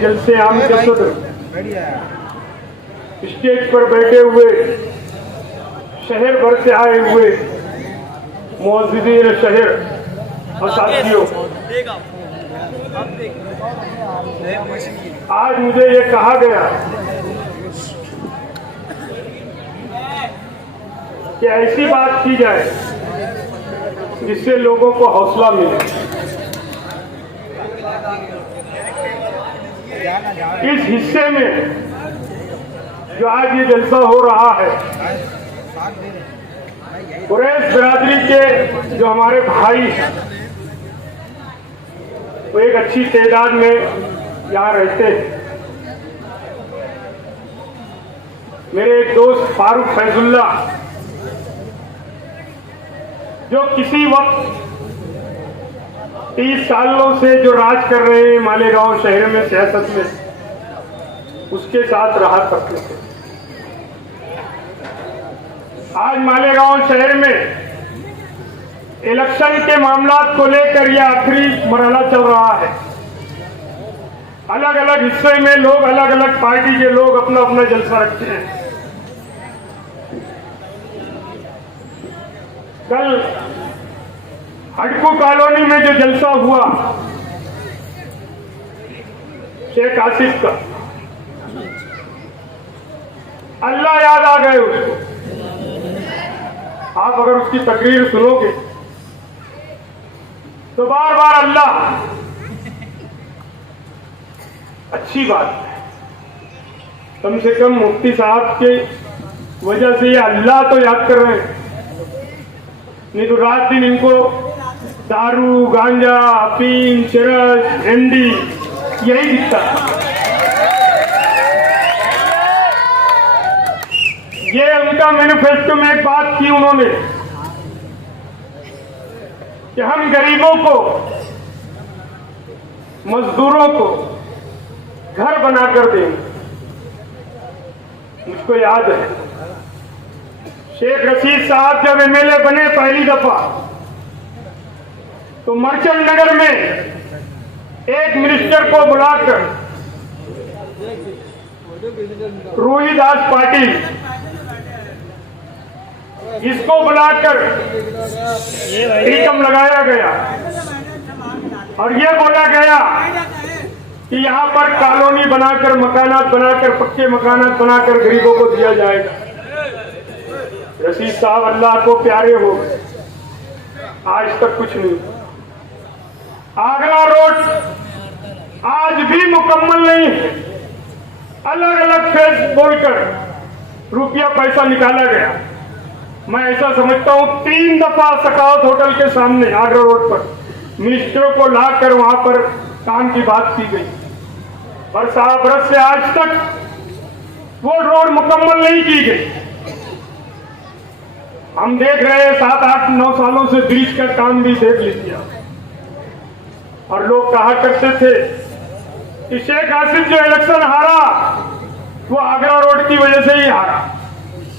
जलसे आम के सदर स्टेज पर बैठे हुए शहर भर से आए हुए मौजूदीन शहर और साथियों, आज मुझे ये कहा गया कि ऐसी बात की जाए जिससे लोगों को हौसला मिले। इस हिस्से में जो आज ये जलसा हो रहा है, कुरैश बिरादरी के जो हमारे भाई हैं वो एक अच्छी तादाद में यहाँ रहते हैं। मेरे एक दोस्त फारूक फैजुल्ला जो किसी वक्त 30 सालों से जो राज कर रहे हैं मालेगांव शहर में सियासत में, उसके साथ रहा करते थे। आज मालेगांव शहर में इलेक्शन के मामलात को लेकर यह आखिरी मरहला चल रहा है। अलग अलग हिस्से में लोग, अलग अलग पार्टी के लोग अपना अपना जलसा रखते हैं। कल हडकू कॉलोनी में जो जलसा हुआ शेख आसिफ का, अल्लाह याद आ गए उसको। आप अगर उसकी तकरीर सुनोगे तो बार बार अल्लाह, अच्छी बात है। कम से कम मुफ्ती साहब के वजह से ये अल्लाह तो याद कर रहे हैं, नहीं तो रात दिन इनको दारू, गांजा, अफीम, चरस, एमडी यही दिखता। ये उनका मैनिफेस्टो में एक बात की उन्होंने कि हम गरीबों को, मजदूरों को घर बनाकर देंगे। मुझको याद है शेख रशीद साहब जब एमएलए बने पहली दफा, तो मर्चेंट नगर में एक मिनिस्टर को बुलाकर रोहिदास पाटिल, इसको बुलाकर टीकम लगाया गया और यह बोला गया कि यहाँ पर कॉलोनी बनाकर, मकानात बनाकर, पक्के मकानात बनाकर गरीबों को दिया जाएगा। रशीद साहब अल्लाह को प्यारे हो गए, आज तक कुछ नहीं। आगरा रोड आज भी मुकम्मल नहीं है। अलग अलग फेज बोलकर रुपया पैसा निकाला गया। मैं ऐसा समझता हूं 3 दफा सकावत होटल के सामने आगरा रोड पर मिनिस्टरों को लाकर वहां पर काम की बात की गई, पर 7 बरस से आज तक वो रोड मुकम्मल नहीं की गई। हम देख रहे हैं 7, 8, 9 सालों से ब्रिज का काम भी देख लीजिए। और लोग कहा करते थे कि शेख आसिफ जो इलेक्शन हारा वो आगरा रोड की वजह से ही हारा,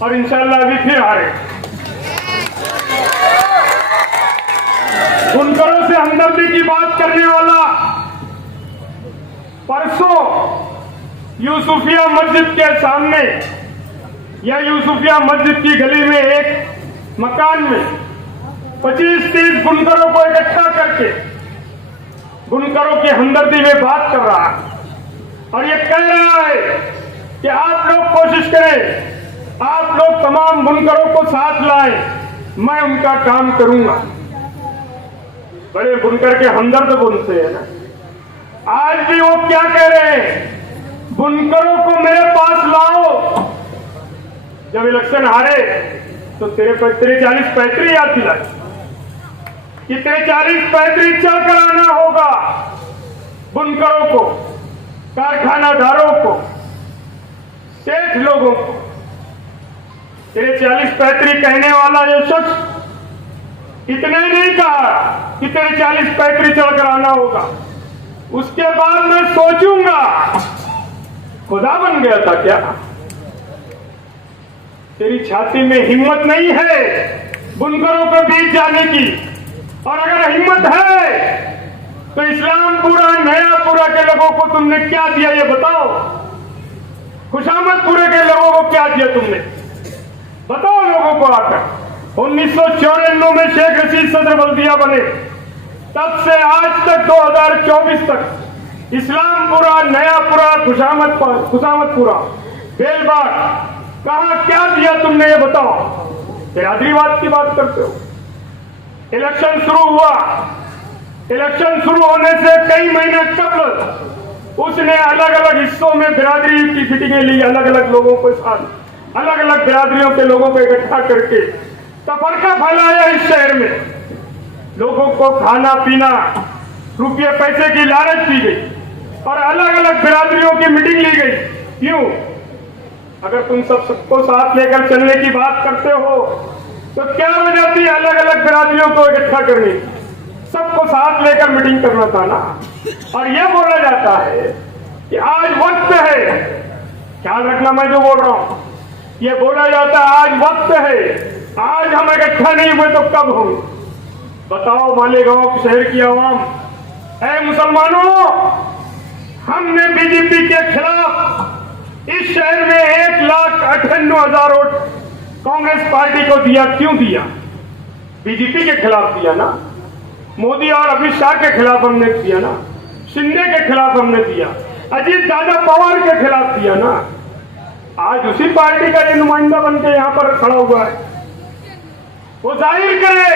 और इंशाल्लाह अभी फिर हारे। बुनकरों से हमदर्दी की बात करने वाला परसों यूसुफिया मस्जिद के सामने या यूसुफिया मस्जिद की गली में एक मकान में 25-30 बुनकरों को इकट्ठा करके बुनकरों की हमदर्दी में बात कर रहा है और ये कह रहा है कि आप लोग कोशिश करें, आप लोग तमाम बुनकरों को साथ लाएं, मैं उनका काम करूंगा। बड़े बुनकर के हमदर्द बुनते हैं ना। आज भी वो क्या कह रहे हैं, बुनकरों को मेरे पास लाओ। जब इलेक्शन हारे तो तेरे 40-35 याद दिलाई कि तेरे 40-35 चल कर आना होगा। बुनकरों को, कारखानादारों को, सेठ लोगों को, तेरे 40-35 कहने वाला ये शख्स इतने नहीं कहा कि तेरे 40-35 चल कर आना होगा। उसके बाद मैं सोचूंगा खुदा बन गया था क्या? तेरी छाती में हिम्मत नहीं है बुनकरों के बीच जाने की, और अगर हिम्मत है तो इस्लामपुरा नयापुरा के लोगों को तुमने क्या दिया ये बताओ। खुशामदपुरे के लोगों को क्या दिया तुमने, बताओ लोगों को आकर। 1994 में शेख रशीद सदर बल्दिया बने, तब से आज तक 2024 तक इस्लामपुरा, नयापुरा, खुशामदपुरा, बेलबाग कहां क्या दिया तुमने ये बताओ। बिरादरीवाद की बात करते हो। इलेक्शन शुरू हुआ, इलेक्शन शुरू होने से कई महीने कबल उसने अलग अलग हिस्सों में बिरादरी की मीटिंगें ली, अलग अलग लोगों के साथ, अलग अलग बिरादरियों के लोगों को इकट्ठा करके तफरका फैलाया इस शहर में। लोगों को खाना पीना, रुपये पैसे की लालच दी गई और अलग अलग बिरादरियों की मीटिंग ली गई। क्यों? अगर तुम सबको साथ लेकर चलने की बात करते हो तो क्या वजह थी अलग अलग बिरादरियों को इकट्ठा करने की? सबको साथ लेकर मीटिंग करना था ना। और यह बोला जाता है कि आज वक्त है, ख्याल रखना मैं जो बोल रहा हूं, यह बोला जाता है आज वक्त है, आज हम इकट्ठा नहीं हुए तो कब होंगे। बताओ मालेगांव शहर की आवाम, ऐ मुसलमानों, हमने बीजेपी के खिलाफ इस शहर में 1,98,000 वोट कांग्रेस पार्टी को दिया। क्यों दिया? बीजेपी के खिलाफ दिया ना, मोदी और अमित शाह के खिलाफ हमने दिया ना, शिंदे के खिलाफ हमने दिया, अजीत दादा पवार के खिलाफ दिया ना। आज उसी पार्टी का ये नुमाइंदा बन के यहां पर खड़ा हुआ है। वो जाहिर करे,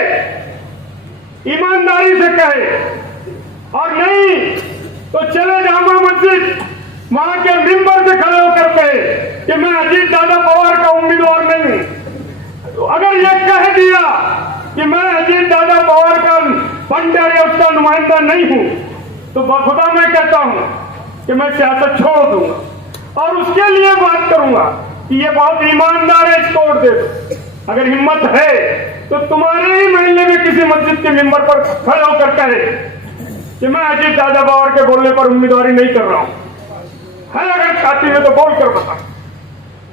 ईमानदारी से कहे, और नहीं तो चले जामा मस्जिद वहां के मिंबर से खड़े होकर कहे कि मैं अजीत दादा पवार का उम्मीदवार नहीं हूं। तो अगर ये कह दिया कि मैं अजीत दादा पवार का फंडर या उसका नुमाइंदा नहीं हूं, तो बखुदा मैं कहता हूं कि मैं सियासत छोड़ दूंगा और उसके लिए बात करूंगा कि ये बहुत ईमानदार है, इसको वोट दे दो। अगर हिम्मत है तो तुम्हारे ही महल्ले में किसी मस्जिद के मिंबर पर खड़े होकर कहे कि मैं अजीत दादा पवार के बोलने पर उम्मीदवारी नहीं कर रहा हूं, है अगर छाती में तो बोल कर बता।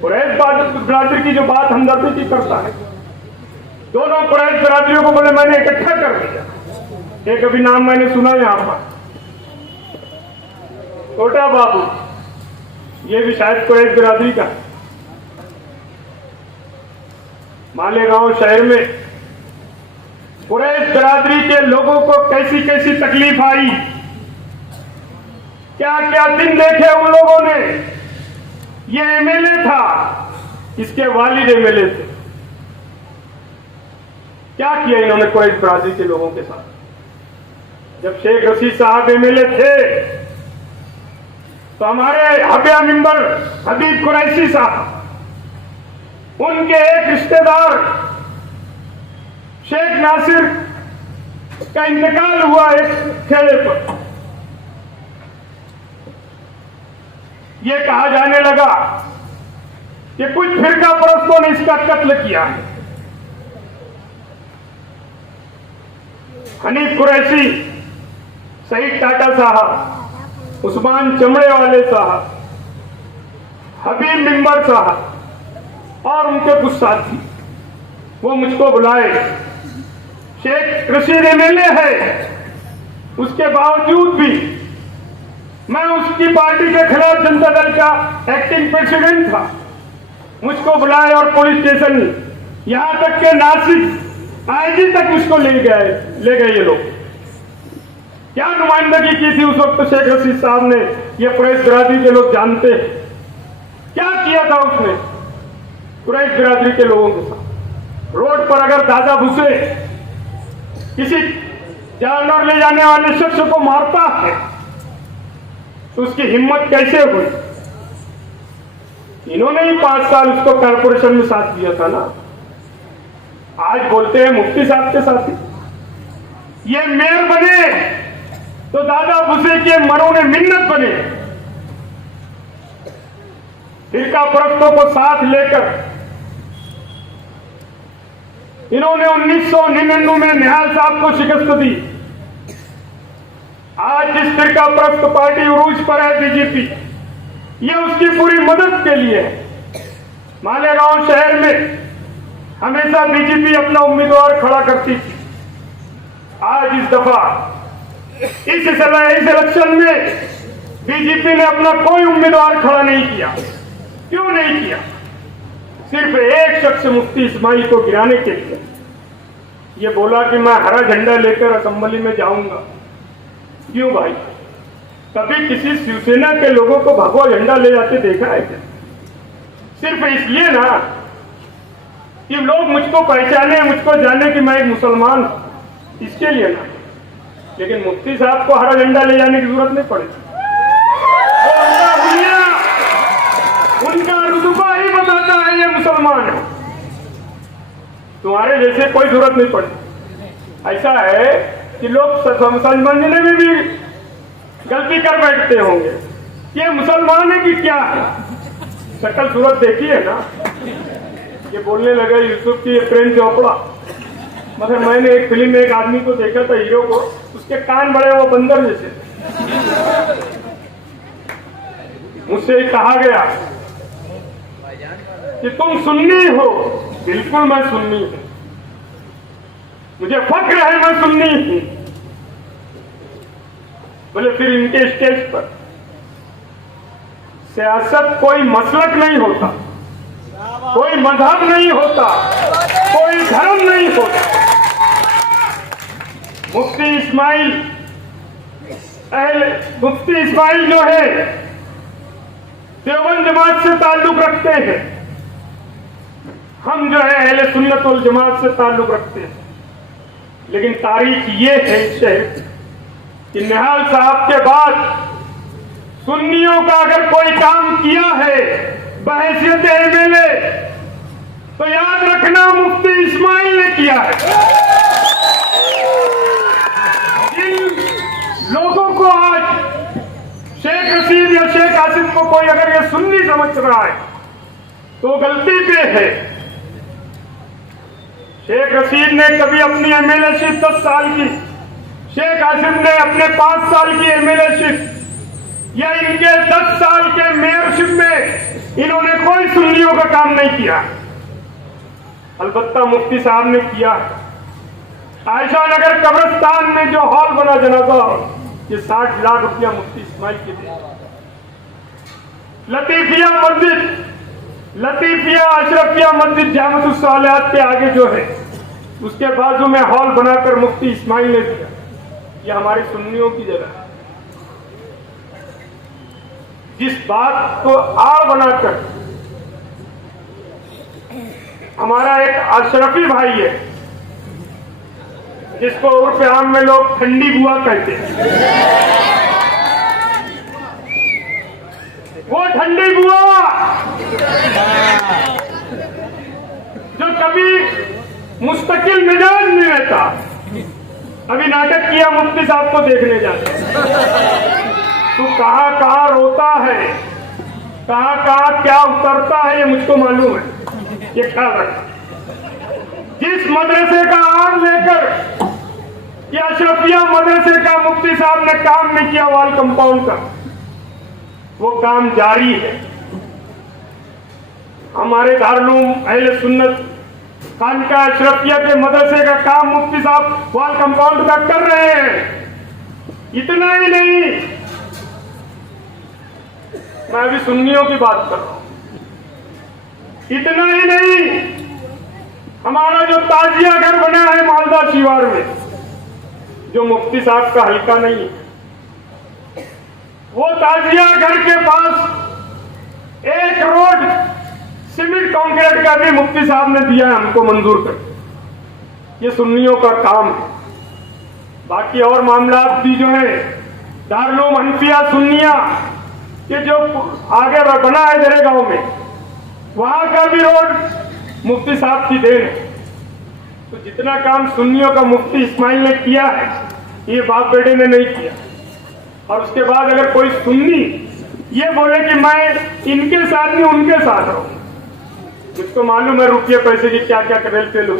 कुरैश बिरादरी की जो बात हमदर्दी की करता है, दोनों कुरैश बिरादरियों को बोले मैंने इकट्ठा कर दिया। एक अभी नाम मैंने सुना यहां पर, छोटा बाबू, ये भी शायद कुरैश बिरादरी का। मालेगांव शहर में कुरैश बिरादरी के लोगों को कैसी कैसी तकलीफ आई, क्या क्या दिन देखे उन लोगों ने। ये एमएलए था, इसके वालिद एमएलए थे। क्या किया इन्होंने कुरैश बिरादरी के लोगों के साथ? जब शेख रशीद साहब एमएलए थे तो हमारे हबिया मिंबर हबीब कुरैशी साहब, उनके एक रिश्तेदार शेख नासिर का इंतकाल हुआ एक खेड़े पर। यह कहा जाने लगा कि कुछ फिरका परस्तों ने इसका कत्ल किया है। हनीफ कुरैशी, सईद टाटा साहब, उस्मान चमड़े वाले साहब, हबीब मिंबर साहब और उनके कुछ साथी, वो मुझको बुलाए। शेख रशीद एमएलए है, उसके बावजूद भी मैं उसकी पार्टी के खिलाफ जनता दल का एक्टिंग प्रेसिडेंट था। मुझको बुलाए और पुलिस स्टेशन, यहां तक के नासिक आईजी तक मुझको ले गए ये लोग। क्या नुमाइंदगी की थी उस वक्त शेख रशीद साहब ने, ये कुरैश बिरादरी के लोग जानते हैं। क्या किया था उसने कुरैश बिरादरी के लोगों के साथ? रोड पर अगर दादा भूसे किसी जानवर ले जाने वाले शख्स को मारता है तो उसकी हिम्मत कैसे हुई? इन्होंने ही 5 साल उसको कारपोरेशन में साथ दिया था ना। आज बोलते हैं मुफ्ती साहब के साथी, ये मेयर बने तो दादा भूसे के मरों ने मिन्नत बने। फिरका परस्तों को साथ लेकर इन्होंने 1999 में निहाल साहब को शिकस्त दी। आज जिस फिरका परस्त पार्टी उरूज पर है बीजेपी, ये उसकी पूरी मदद के लिए है। मालेगांव शहर में हमेशा बीजेपी अपना उम्मीदवार खड़ा करती थी। आज इस दफा इस इलेक्शन में बीजेपी ने अपना कोई उम्मीदवार खड़ा नहीं किया। क्यों नहीं किया? सिर्फ एक शख्स मुफ्ती इस्माइल को गिराने के लिए ये बोला कि मैं हरा झंडा लेकर असेंबली में जाऊंगा। क्यों भाई? कभी किसी शिवसेना के लोगों को भगवा झंडा ले जाते देखा है क्या? सिर्फ इसलिए ना कि लोग मुझको पहचाने, मुझको जाने कि मैं एक मुसलमान हूं, इसके लिए ना। लेकिन मुफ्ती साहब को हरा झंडा ले जाने की जरूरत नहीं पड़ेगी। उनका रुतबा ही बताता है ये मुसलमान है। तुम्हारे जैसे कोई जरूरत नहीं पड़ती। ऐसा है कि लोग समझने में भी गलती कर बैठते होंगे कि ये मुसलमान है कि क्या है। शक्ल सूरत देखी है ना। ये बोलने लगा यूसुफ की प्रेम चोपड़ा। मगर मैंने एक फिल्म में एक आदमी को देखा था, हीरो को, उसके कान बड़े वो बंदर जैसे। मुझसे कहा गया कि तुम सुन्नी हो। बिल्कुल मैं सुन्नी हूं, मुझे फक्र है मैं सुन्नी हूं। बोले फिर इनके स्टेज पर सियासत कोई मसलक नहीं होता, कोई मजहब नहीं होता, कोई धर्म नहीं होता। मुफ्ती इस्माइल जो है देवबंद जमात से ताल्लुक रखते हैं। हम जो है अहले सुन्नत वल जमात से ताल्लुक रखते हैं। लेकिन तारीख ये है शहर कि निहाल साहब के बाद सुन्नियों का अगर कोई काम किया है बहैसियत एमएलए, तो याद रखना मुफ्ती इस्माइल ने किया है। जिन लोगों को आज शेख रशीद या शेख आसिफ को कोई अगर ये सुन्नी समझ रहा है तो गलती पे है। शेख रशीद ने कभी अपनी एमएलएशिप 10 साल की, शेख आसिफ ने अपने 5 साल की एमएलएशिप या इनके 10 साल के मेयरशिप में इन्होंने कोई सुन्नियों का काम नहीं किया। अलबत्ता मुफ्ती साहब ने किया। आयशा नगर कब्रिस्तान में जो हॉल बना जनाजा, ये 60 लाख रुपया मुफ्ती इस्माइल के दिए। लतीफिया अशरफिया मस्जिद जामतुस सालिहात के आगे जो है उसके बाजू में हॉल बनाकर मुफ्ती इस्माइल ने दिया। ये हमारी सुन्नियों की जगह है। जिस बात को आड़ बनाकर हमारा एक अशरफी भाई है जिसको उर्फ आम में लोग ठंडी बुआ कहते हैं, वो ठंडी बुआ जो कभी मुस्तकिल मिजाज में रहता, अभी नाटक किया मुफ्ती साहब को देखने जाते। तू कहां रोता है, कहां क्या उतरता है, ये मुझको मालूम है। ये ख्याल रखना। जिस मदरसे का आड़ लेकर या अशरफिया मदरसे का मुफ्ती साहब ने काम नहीं किया वाल कंपाउंड का, वो काम जारी है। हमारे दारुल अहले सुन्नत खानका अशरफिया के मदरसे का काम मुफ्ती साहब वाल कंपाउंड का कर रहे हैं। इतना ही नहीं, मैं अभी सुन्नियों की बात कर रहा हूं। इतना ही नहीं, हमारा जो ताजिया घर बना है मालदा शिवार में, जो मुफ्ती साहब का हल्का नहीं है, वो ताजिया घर के पास एक रोड सीमेंट कंक्रीट का भी मुफ्ती साहब ने दिया है हमको मंजूर कर। ये सुन्नियों का काम है। बाकी और मामला भी जो है दारुल हनफिया सुन्निया ये जो आगे बना है दरेगांव में, वहां का भी रोड मुफ्ती साहब की देन है। तो जितना काम सुन्नियों का मुफ्ती इस्माइल ने किया है, ये बाप बेटे ने नहीं किया। और उसके बाद अगर कोई सुन्नी ये बोले कि मैं इनके साथ नहीं उनके साथ रहूं, जिसको मालूम है रुपये पैसे की क्या क्या करेल पे लोग,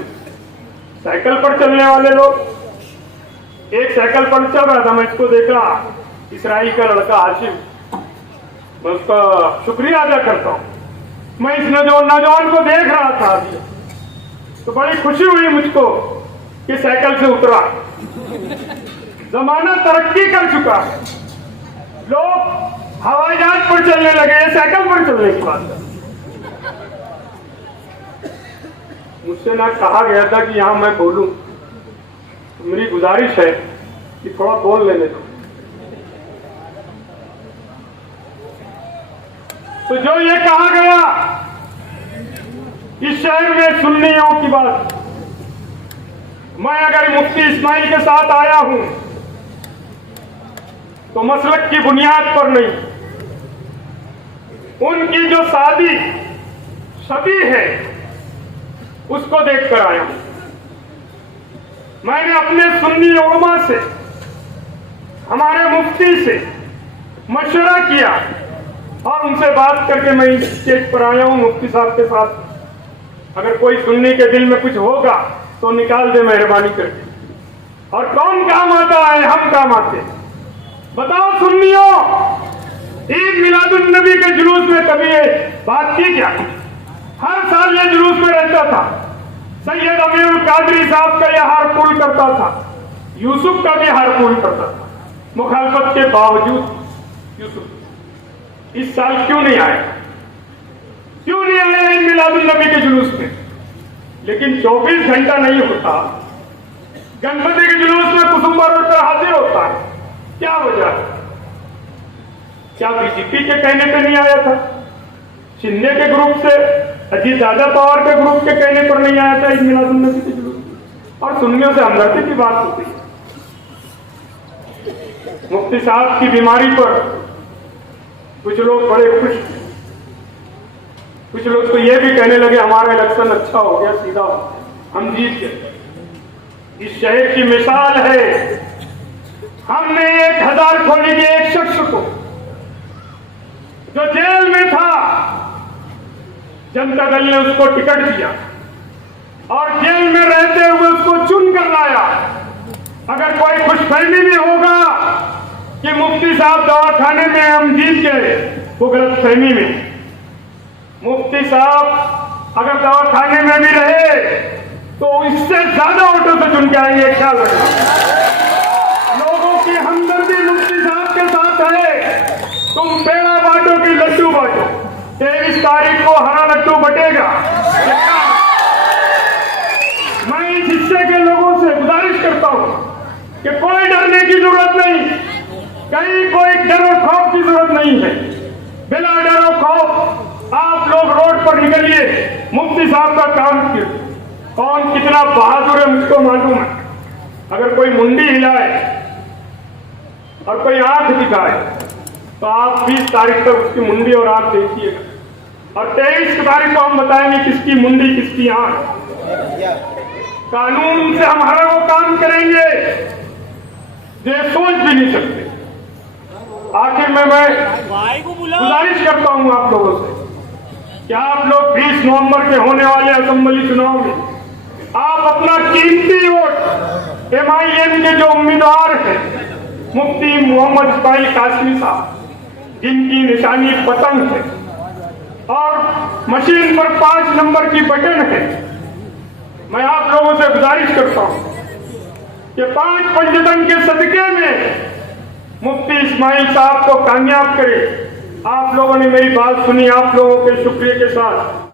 साइकिल पर चलने वाले लोग, एक साइकिल पर चल रहा था, मैं इसको देखा, इसराइल का लड़का आशिफ, मैं उसका शुक्रिया अदा करता हूं। मैं इस नौजवान को देख रहा था अभी, तो बड़ी खुशी हुई मुझको कि साइकिल से उतरा। जमाना तरक्की कर चुका है, लोग हवाई जहाज पर चलने लगे, साइकिल पर चलने की बात है। मुझसे ना कहा गया था कि यहां मैं बोलूं, तो मेरी गुजारिश है कि थोड़ा बोल लेने दो। तो जो ये कहा गया इस शहर में सुन्नियों की बात, मैं अगर मुफ्ती इस्माइल के साथ आया हूं तो मसलक की बुनियाद पर नहीं, उनकी जो सादी सदी है उसको देखकर आया हूं। मैंने अपने सुन्नी उलमा से, हमारे मुफ्ती से मशवरा किया और उनसे बात करके मैं इस स्टेज पर आया हूं। मुफ्ती साहब के साथ अगर कोई सुन्नी के दिल में कुछ होगा तो निकाल दे मेहरबानी करके। और कौन काम आता है? हम काम आते हैं। बताओ सुन्नियों, ईद मिलादुन नबी के जुलूस में कभी ये बात की क्या? हर साल ये जुलूस में रहता था। सैयद अमीरुल कादरी साहब का यह हार पुल करता था, यूसुफ का भी हार पुल करता था, मुखालफत के बावजूद। यूसुफ इस साल क्यों नहीं आया? क्यों नहीं आया ईद मिलादुन नबी के जुलूस में? लेकिन 24 घंटा नहीं होता, गणपति के जुलूस में कुसुम्बा रोड पर हाजिर होता है। क्या वजह है? क्या बीजेपी के कहने पे नहीं आया था? शिंदे के ग्रुप से, अजीत दादा पवार के ग्रुप के कहने पर नहीं आया था ईद मिलादुन नबी के जुलूस में? और सुन्नियों से हमदर्दी की बात होती है। मुफ्ती साहब की बीमारी पर कुछ लोग बड़े खुश थे, कुछ लोग तो ये भी कहने लगे हमारा इलेक्शन अच्छा हो गया, सीधा हो गया, हम जीत गए। इस शहर की मिसाल है, हमने 1000 खोली के एक शख्स को जो जेल में था, जनता दल ने उसको टिकट दिया और जेल में रहते हुए उसको चुन कर लाया। अगर कोई खुशफहमी भी होगा कि मुफ्ती साहब दवाखाने में हम जीत गए, वो गलत फहमी में। मुफ्ती साहब अगर दवाखाने में भी रहे तो इससे ज्यादा वोटों से चुन के आएंगे, ख्याल रखना। लोगों की हमदर्दी मुफ्ती साहब के साथ है। तुम पेड़ा बांटो कि लड्डू बांटो, 23 तारीख को हरा लड्डू बटेगा। मैं इस हिस्से के लोगों से गुजारिश करता हूं कि कोई डरने की जरूरत नहीं, कहीं कोई डर और खौफ की जरूरत नहीं है। बिना डर और खौफ आप लोग रोड पर निकलिए, मुफ्ती साहब का काम कीजिए। कौन कितना बहादुर है मुझको मालूम है। अगर कोई मुंडी हिलाए और कोई आंख दिखाए तो आप 20 तारीख तक उसकी मुंडी और आंख देखिएगा, और 23 तारीख को हम बताएंगे किसकी मुंडी किसकी आंख। कानून से हमारा वो काम करेंगे जो सोच भी नहीं सकते। आखिर में मैं गुजारिश करता हूं आप लोगों से कि आप लोग 20 नवंबर के होने वाले असेंबली चुनाव में आप अपना कीमती वोट MIM के जो उम्मीदवार हैं मुफ्ती मोहम्मद इस्माइल कासमी साहब, जिनकी निशानी पतंग है और मशीन पर 5 नंबर की बटन है, मैं आप लोगों से गुजारिश करता हूं कि 5 पंचतन के सदके में मुफ्ती इस्माइल साहब को कामयाब करे। आप लोगों ने मेरी बात सुनी, आप लोगों के शुक्रिया के साथ